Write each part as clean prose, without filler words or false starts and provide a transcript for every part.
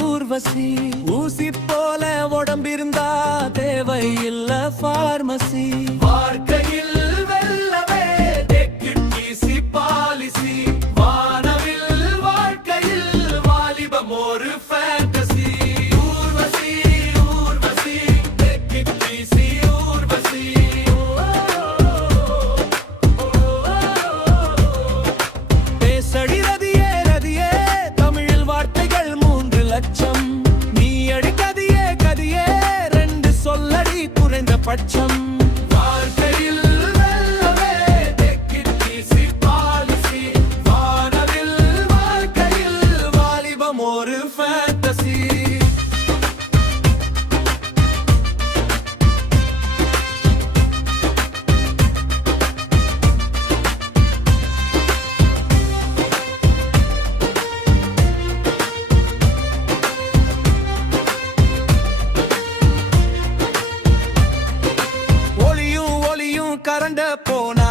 ஊர்வசி. ஊசி போல உடம்பிருந்தா தேவை இல்ல பார்மசி. வாழ்க்கையில் வெல்லவே டெக்யூசி பாலிசி. வானவில் வாழ்க்கையில் வாலிபம் ஒரு ஃபேண்டசி. ஊர்வசி ஊர்வசி டெக்யூசி ஊர்வசி. பேசடி ரதியே ரதியே தமிழில் வார்த்தைகள் 3 லட்சம். நீ அடி கதியே கதியே 2 சொல்லடி குறைந்த பட்சம். வாழ்க்கையில் வெல்லவே டெக்யூசி பாலிசி. வானவில் வாழ்க்கையில் வாலிபம் ஒரு ஃபேண்டசி. கரண்ட போனா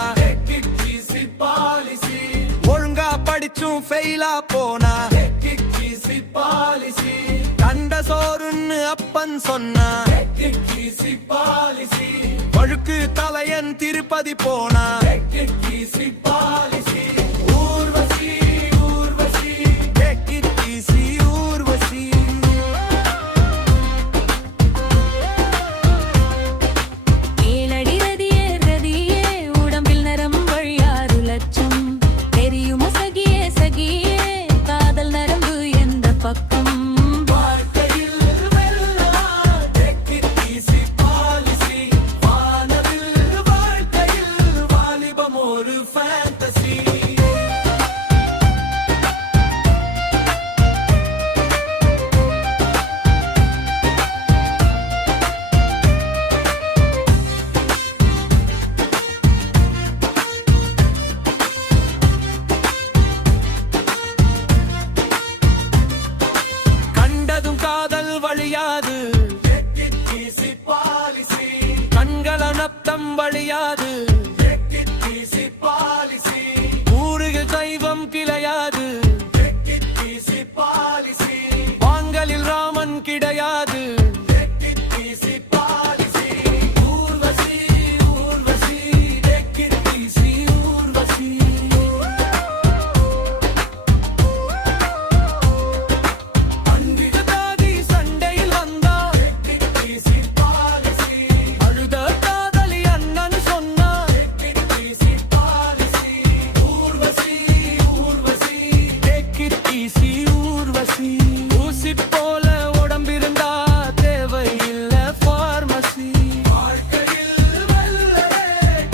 டெக்யூசி பாலிசி. ஒழுங்கா படிச்சும் ஃபெயிலா போனா டெக்யூசி பாலிசி. கண்ட சோறுன்னு அப்பன் சொன்னா டெக்யூசி பாலிசி. வழுக்கு தலையன் திருப்பதி போனா take it easy policy. Urvashi Urvashi take it easy Urvashi. வழியாது டெக்யூசி பாலிசி. கண்கள நப்தம் வழியாது டெக்யூசி பாலிசி. ஊருகள் தெய்வம் கிளையாது டெக்யூசி பாலிசி. வாங்கலில் ராமன் கிடையாது take it easy policy. Urvashi Urvashi take it easy Urvashi. ஊசி போல உடம்பிருந்தா தேவை இல்ல பார்மசி. வாழ்க்கையில் வெல்லவே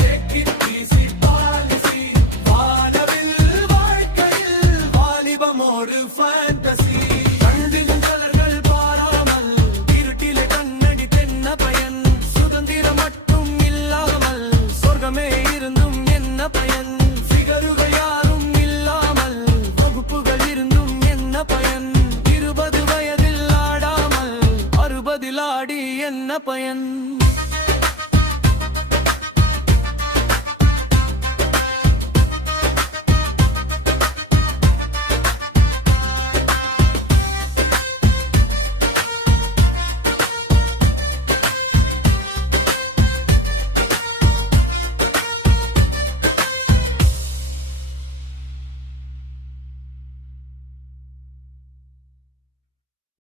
டெக்யூசி பாலிசி. வானவில் வாழ்க்கையில் வாலிபம் ஒரு ஃபேண்டசி. கண்ணின் கலர்கள் பாராமல் இருட்டிலே கண்ணடி தென்ன பயன். சுதந்திரம் மட்டும் இல்லாமல் சொர்க்கமே இருந்தும் என்ன பயன். சிகருகள் யாரும் இல்லாமல் வகுப்புகள் இருந்தும் என்ன பயன். 20 வயதில் ஆடாமல் 60 ஆடி என்ன பயன்.